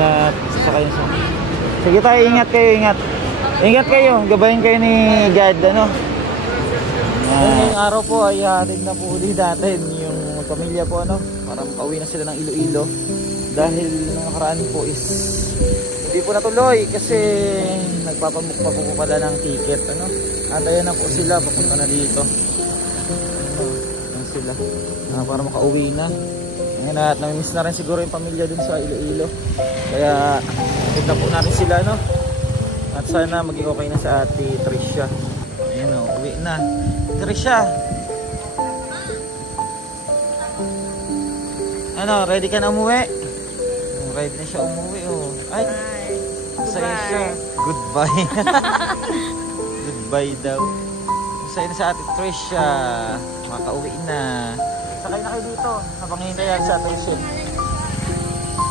na sasakay sa... Sige tayo, ingat kayo, ingat. Ingat kayo, gabayan kayo ni God, ano. Ngayong araw po ay hatid na po ulit natin yung pamilya po, ano. Para makauwi na sila ng Iloilo. Dahil nung nakaraan po is hindi po natuloy kasi nagpapamuk pa po pala ng ticket, ano. At ayan na po sila, papunta na dito. Ayan sila, para makauwi na. Ngayon at namimiss na rin siguro yung pamilya dun sa Iloilo. Kaya hatid na po natin sila, no. At sana maging okay na sa ate Trisha. Ayan o, uwi na Trisha. Ano, ready ka na umuwi? Ready na siya umuwi, oh. Ay, masaya siya. Goodbye. Goodbye daw. Masaya na sa ate Trisha. Makauwi na. Sakay na kayo dito habang hintayan sa Trisha.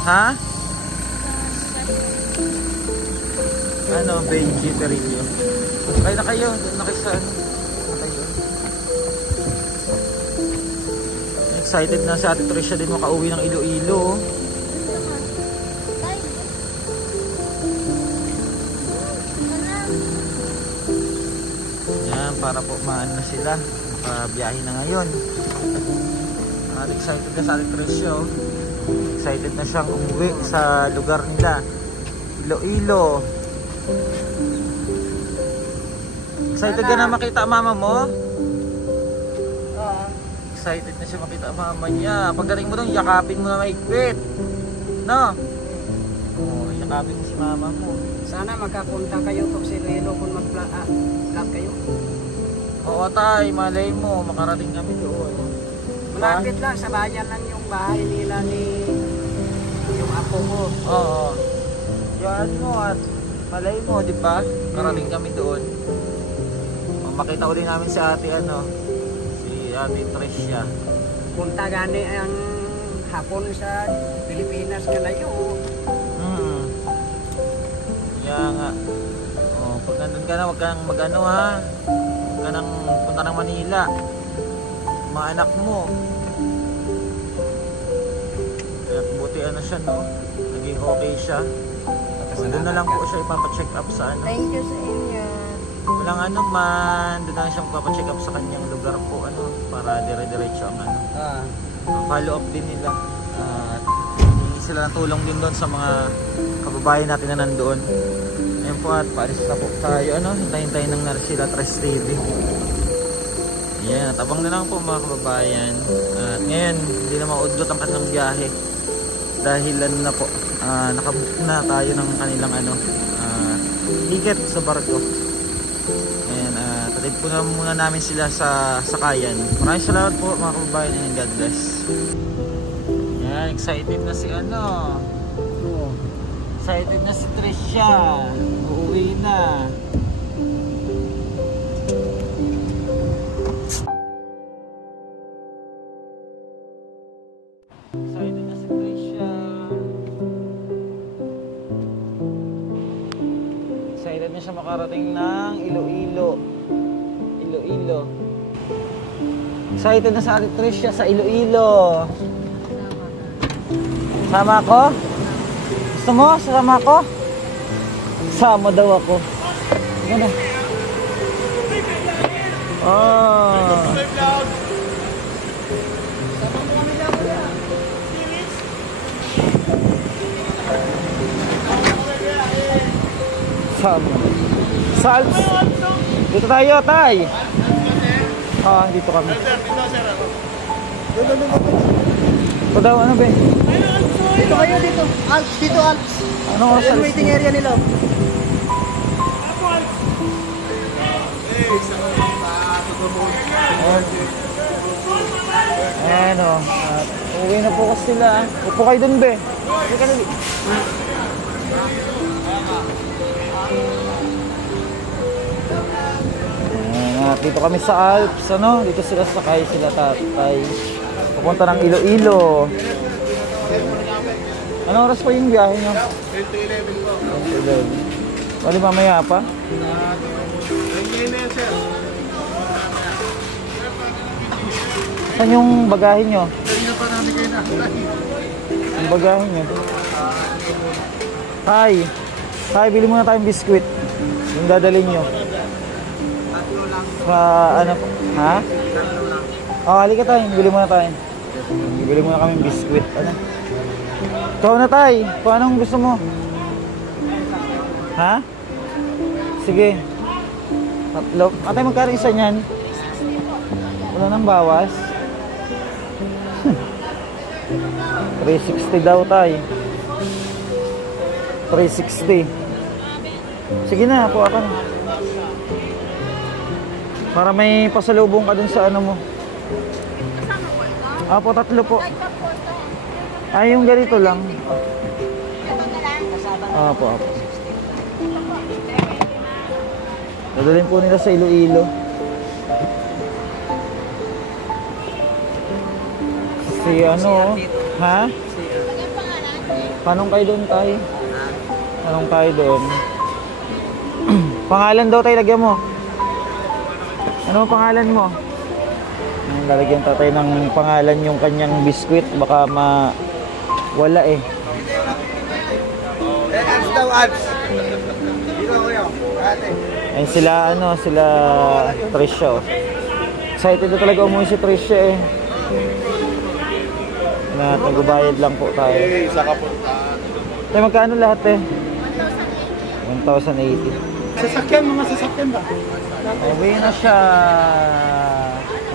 Ha? Ano, Benji Perillo. Sakay na kayo. Doon na kayo sa ano. Excited na sa ate Trisha din makauwi ng Iloilo. Yan, para po maano na sila. Makabiyahe na ngayon. At excited na sa ate Trisha. Excited na siyang umuwi sa lugar nila, Iloilo. Excited ka na makita mama mo? Excited na siya makita mama niya. Pagdating mo doon, yakapin mo na mahigpit. No? Oh, yakapin mo si mama mo. Sana magkapunta kayo po si Lelo kung mag-vlog kayo. Oo tay, malay mo, makarating kami doon. Malapit lang, sa bayan lang yung bahay nila ni yung apo ko. Oo. Yan mo at malay mo, di ba? Karating kami doon. Makita ulit namin si ate ano. Ate Trisha. Punta gani ang hapon sa Pilipinas kalayo. Kaya nga. Oh, pag nandun ka na, huwag kang mag-ano ha. Huwag ka nang punta ng Manila. Mga anak mo. Kaya buti ano siya, no? Naging okay siya. Doon na lang po siya ipapacheck up sa ano. Thank you sa inyo. Walang ano man, doon na siya magpapacheck up sa kanyang lugar po, ano, para dire-diretso ang ano. Follow up din nila. At hindi sila ng tulong din doon sa mga kababayan natin na nandoon. Ayun po at paalis na po tayo, ano, hintayin ng sila Tres TV. Yan, at abang na lang po mga kababayan. At ngayon, hindi na maudlot ang kanilang biyahe. Dahil ano na po, nakabook na tayo ng kanilang ano, ticket sa barko. Ayan, tatid po na muna namin sila sa sakayan. Maraming salamat po mga kababayan and God bless. Ayan, excited na si ano. Excited na si Trisha. Uuwi na. Excited na si Trisha. Excited na siya makarating ng Iloilo. Iloilo. Excited na sa ate Trisha sa Iloilo. Sama ako? Gusto mo? Sama ako? Sama daw ako. Gana. Oh. Sama. Salts. Dito tayo, tay. Dito kami. Ito daw, ano ba? Dito kayo, dito. Alps, dito Alps. Ano oras? Yung waiting area nila. Ayan o. Uwi na po kasi sila. Upo kayo dun, be. Uwi ka na, be. Dito kami sa Alps, ano? Dito sila sakay, sila tatay. Pupunta ng Iloilo. Anong oras pa yung biyahe nyo? 10-11 po. 10-11. Bali mamaya pa? Saan yung bagahe nyo? Ang bagahin nyo. Tay, bili muna tayong biskwit. Yung dadalhin nyo. Sa ano po? Ha? Halika tayo. Bili muna tayo. Bili muna kami biskwit. Ano? Ikaw na tay. Kung anong gusto mo? Ha? Sige. Tatlo. Atay, magkano isa niyan? Wala nang bawas. 360 daw tay. 360. Sige na, po ako na. Para may pasalubong ka dun sa ano mo. Apo, tatlo po. Ay, yung ganito lang. Apo. Dadalhin po nila sa Iloilo. Si ano, ha? Panong kayo doon tayo? Panong kayo doon? Pangalan daw tayo, lagyan mo. Ano ang pangalan mo? Lalagyan tatay ng pangalan yung kanyang biskwit. Baka wala eh. Ads daw, ads. Ayun sila, sila Trisha. Oh. Excited na talaga umuwi si Trisha eh. Nagbabayad lang po tayo. Tayo magkano lahat eh? 1,080. Mga sasakyan ba? Uwi na siya.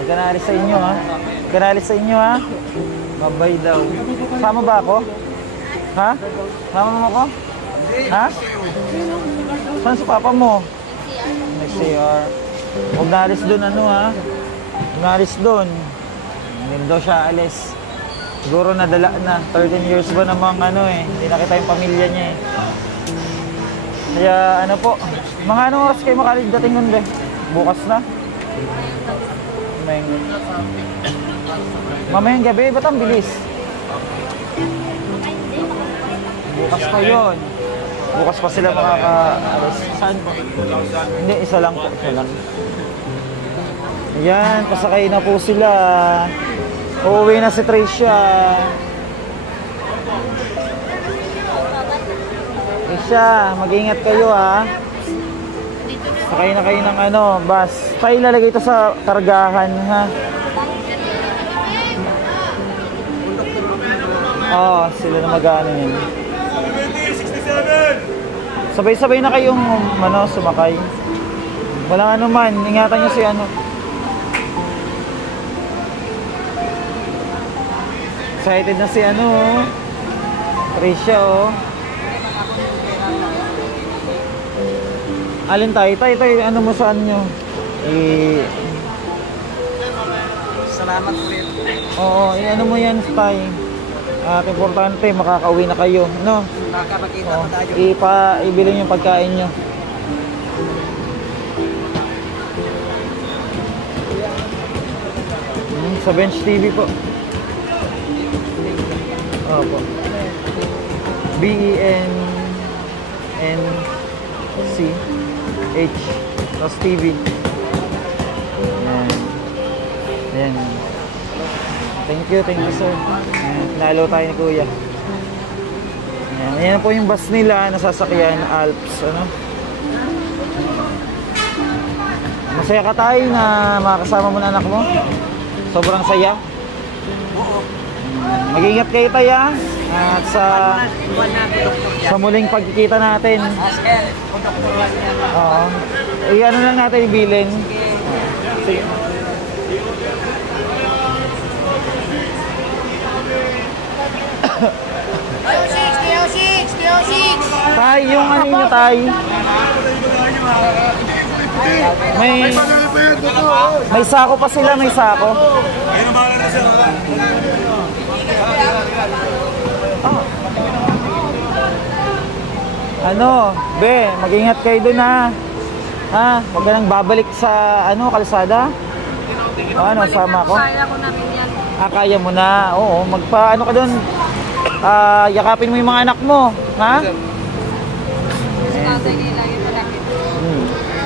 Magkanalis sa inyo ha. Magkanalis sa inyo ha. Babay daw. Sama ba ako? Ha? Sama mo ako? Ha? Saan si papa mo? Nag-CR. Huwag naalis doon ha. Huwag naalis doon. Hindi daw siya alis. Siguro nadala na. 13 years ba namang hindi nakita yung pamilya niya eh. Kaya po. Mga anong oras kayo makalig dating nun be? Bukas na? Mamayang gabi, ba't ang bilis? Bukas pa yun. Bukas pa sila makaka-alis. Saan po? Hindi, isa lang po. Isa lang. Ayan, pasakay na po sila. Uuwi na si Tricia. Tricia, mag-ingat kayo ha. Sakay na kayo ng bus. Tayo ilalagay ito sa kargahan ha. Sila na mag-ano yun. Sabay-sabay na kayong sumakay. Walang anuman, ingatan nyo si Excited na si Tricia oh. Alin tayo? Tayo, mo saan nyo? Salamat ulit. Oo, mo yan tayo. At importante, makakauwi na kayo, no? Makakapagkita pa tayo. Ibili yung pagkain nyo. Sa Bench TV po. Opo. BENNCH tapos TV. Ayan. Thank you sir. Pinalo tayo ni kuya. Ayan po yung bus nila na sasakyan, Alps Masaya ka tayo na makakasama mo na anak mo? Sobrang saya? Mag-ingat kayo tayo at sa muling pagkikita natin. Lang natin ibilin. Sige. Tay, yung nyo tay? May sako pa sila, may sako. Be, mag-ingat kayo dun ha. Huwag ka nang babalik sa kalsada. Sama ko? Kaya ko namin yan. Kaya mo na. Oo, ka dun. Yakapin mo yung mga anak mo, ha?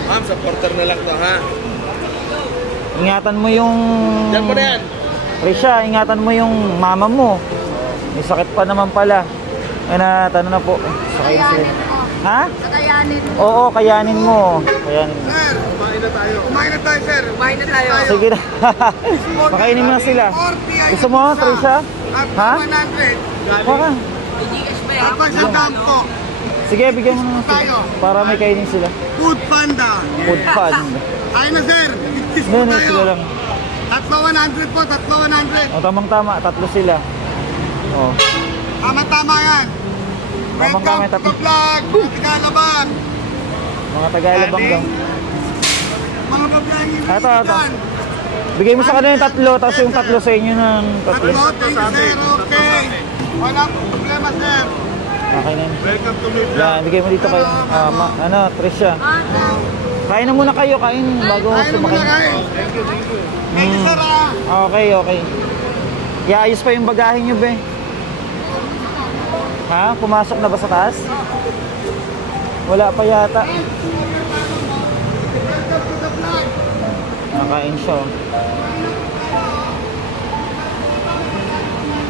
Ma'am, supporter na lang to, ha? Ingatan mo yung... Diyan mo na yan. Risha, ingatan mo yung mama mo. May sakit pa naman pala. Ay na, tanong na po. Sakay na sila. Ha? Kakayanin. Oo, kayanin mo. Kayanin mo. Sir, kumain na tayo. Kumain na tayo, sir. Kumain na tayo. Sige na. Pakainin mo na sila. Gusto mo, Trisha? Ha? 100. Baka. Idigas pa yan. Tapos sa campo. Sige, bigyan mo na sila. Para may kainin sila. Food Panda. Food fund. Ayun na, sir. 50 po Hindi, sila tayo. lang. Tatlo 100 po, tatlo 100. O, tamang-tama. Tatlo sila. O. Tama-tama yan. Tamang-tama, Welcome to tatlo. the vlog. Mga Tagalabang. Mga Tagalabang lang. Mga bablangin na Ito, ito. dyan. Bigay mo sa kanila yung tatlo, tapos yung tatlo sa inyo ng tatlo. Tatlo, thank you, sir. Okay. Walang problema, sir. Okay na yun. Welcome to my vlog. Yan, bigay mo dito kayo. Ano, Trisha. Kain na muna kayo, kain bago Kain na muna sumakay. kayo. Thank you, sir. Okay, okay. Iayos pa yung bagahe nyo, be. Ha? Pumasok na ba sa taas? Wala pa yata. Nakain siya. Oh.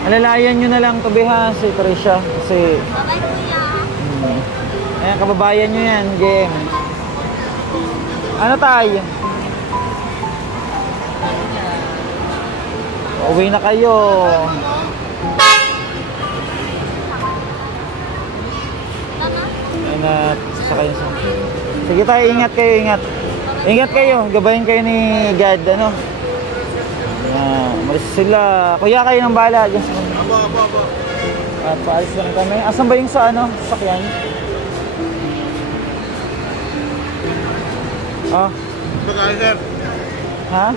Alalayan nyo na lang to, be, ha, si Trisha. Kasi... Bye, kuya. Ayan, kababayan nyo yan, Jem. Ano tayo? Uwi na kayo. Ayan na, sasakay sa... Sige tayo, ingat kayo, ingat. Ingat kayo, gabayin kayo ni God, ano? Ayan, umalis sila. Kuya, kayo ng bala. Aba. At paalis lang kami. Asan ba yung sa ano? Sakyan? Oh, Bagahe, sir. ha?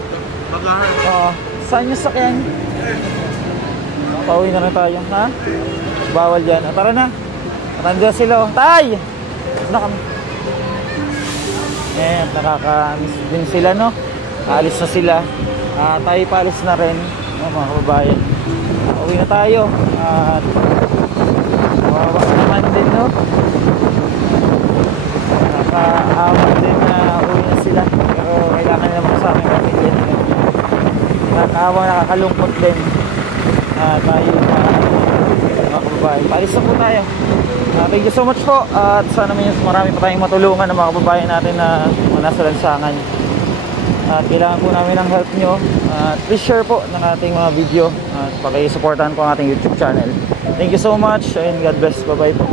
Bagahe. Oo. Saan yung sakyan? Pauwi na tayo, ha? Bawal dyan. O, tara na. Nandiyan sila. Oh. Tay! Na kami. Eh, nakaka-miss din sila, no? Aalis na sila. Tayo paalis na rin. Mga kababayan. Uwi na tayo. At kawawa ka naman din, no? Nakakaawa din na uwi na sila. Pero kailangan naman sa aming pamilya nila. Nakakaawa, nakakalungkot din. Tayo mga kababayan. Paalis na po tayo. Thank you so much po. At sana marami pa tayong matulungan ng mga kababayan natin na nasa lansangan. At kailangan po namin ng help nyo. Please share po ng ating mga video. At pakisuportahan po ang ating YouTube channel. Thank you so much and God bless. Bye bye po.